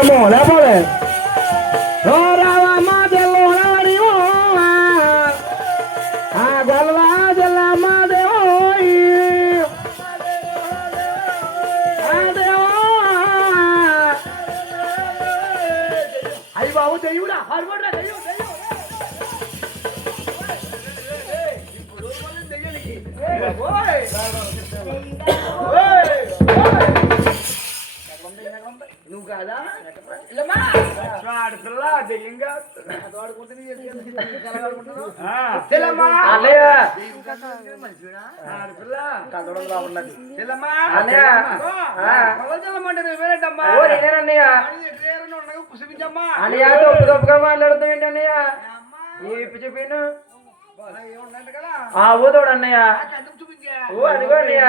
లేకపోలే ఓ రావమ్మ తెల్లోనవడివో ఆ గొల్లవా తెల్లమ్మ దేవో అయ్యి బాబు దెయ్యుడా హర్మడ్రా దెయ్యం నువ్వు కాదా ఆడపిల్ల దెయ్యంగా ఆడపిల్ల కదవడం బాగున్నది కుసిపించమ్మా అన్నయ్య తప్పుగా మాట్లాడుతాం ఏంటి అన్నయ్య చెప్పాను ఊదోడు అన్నయ్య ఓ అదిగో అన్నయ్య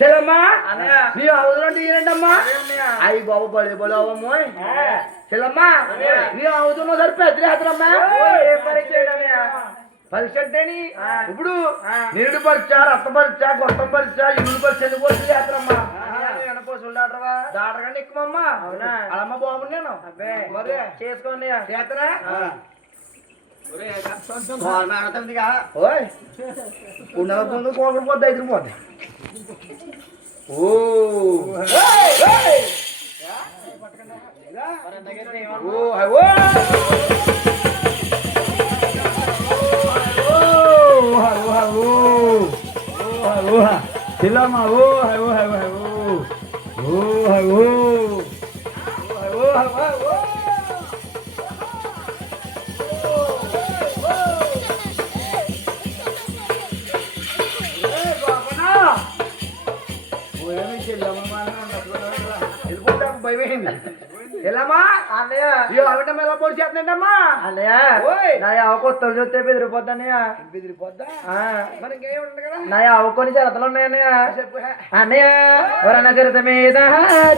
చెల్లమ్మా నీ అవసరం ఏంటమ్మా అయ్యి బాబు బడి బడి అవ్వమ్మో చెల్లమ్మా నీ అవుతున్నా సరే పెద్దమ్మా పరీక్ష అంటేని ఇప్పుడు నీరు పరీక్ష రక్త పరీక్ష గొట్టం పరీక్ష ఇల్లు పరీక్ష ఎందుకు వచ్చి చేస్తారమ్మా దాటకండి ఎక్కువమ్మా అలమ్మ బాగుంది నేను మరి చేసుకోండి చేతరా ఉండదు కోకపోతే ఎదిరిపోద్ది ఓ చిల్లమ్మా ఓ హై ఓ హై ఓ ఓ హై ఓ వెళ్ళమ్మా అన్నయ్య ఎలా పొడి చేస్తుందమ్మా అన్నయ్య నా అవకొత్తలు చూస్తే బెదిరిపోద్దా అన్నయ్య బెదిరిపోద్దా మరి ఇంకేముంది కదా నా అవకొని చేతలు ఉన్నాయన్నయ్య అన్నయ్య వరణ చరిత మీద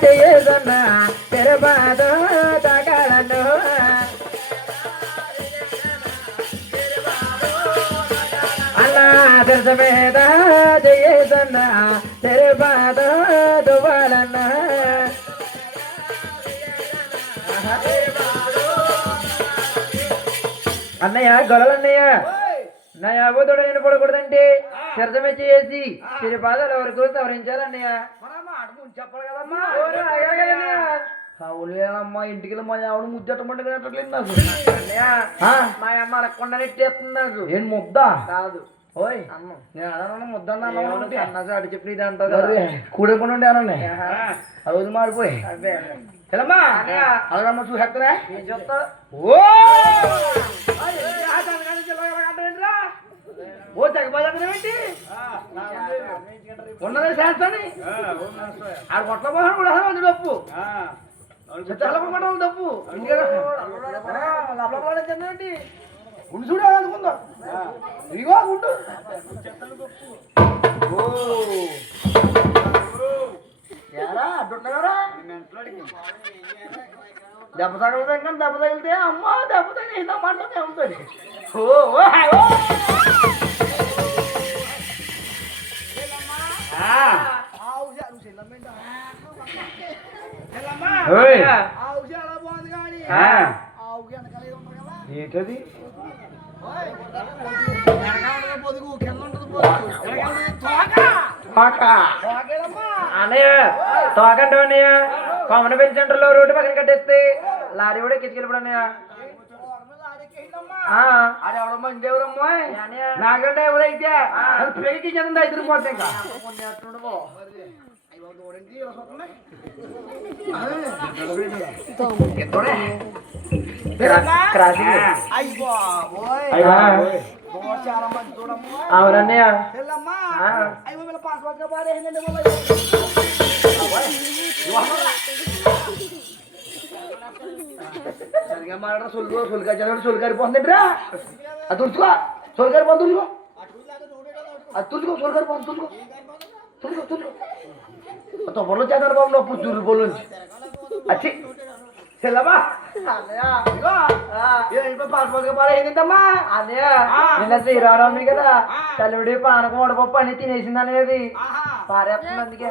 చేయన్నా తెరబాద తగలను అన్నా చరిత మీద చేయన్నా తెరబాద దువాలన్నా అన్నయ్య గొడవలన్నయ్య నా యాబోతోడు నేను పడకూడదంటే చర్చమే చేసి చిరు పాదాల వరకు సవరించాలన్నయ్య చెప్పాలి కదమ్మా అవులేనమ్మా ఇంటికి మా ఆవిడ ముద్దటమంటే నాకు అన్నయ్య మా అమ్మ అడగకుండా నెట్టేస్తుంది నాకు ఏం ముద్ద కాదు ఓయ్ నేను అడగను ముద్దన్నా అడి చెప్పి ఇది అంటావు కూడకుండా ఉండే అన్న రోజు మారిపోయి ఎలమ్మా అలగమ్మ చూసేస్తారా చూస్తా ఓ ఓ తెగబాదేంటి ఉన్నదే చేస్తాని ఆడ కొట్ల పోహాను కూడా అది డప్పు చల్లకుండా డప్పు ఇంకేంటి ఉండి చూడే అనుకుందాం ఇదిగో ఉండు ఎరా అడ్డుంటారా దెబ్బ తగలదు కానీ దెబ్బ తగిలితే అమ్మ దెబ్బ తగిలిందా మాటనే ఉంటుంది ఏంటది అన్నయ్య తోకండి అన్నయ్య కామన్ బెల్ సెంటర్ లో రోడ్డు పక్కన కట్టేస్తే లారీ కూడా కిచ్చుకెళ్ళిపోడు అన్నయ్య అది ఎవరమ్మా ఇంకెవరమ్మా నాకంటే ఎవరైతే అది పెరిగి చెంది ఇద్దరు పోతే ఇంకా అవునన్నయ్య సరిగా మాట్లాడ సొలికారిపోతుందిరా అది తుడుచుకో సొలికారిపోతుంది తుడుచుకో అది తుడుచుకో సొలికారిపోతుంది తుడుచుకో తుడుచుకో తుడుచుకో తొప్పలో చేస్తారు బాబు నొప్పు తుర్రు పొల నుంచి వచ్చి చెల్లవా ఏంటమ్మా అన్నయ్య నిన్న శ్రీరామనవమి కదా తల్లుడి పానకం వడపప్పు అని తినేసింది అనేది పారేస్తుంది అందుకే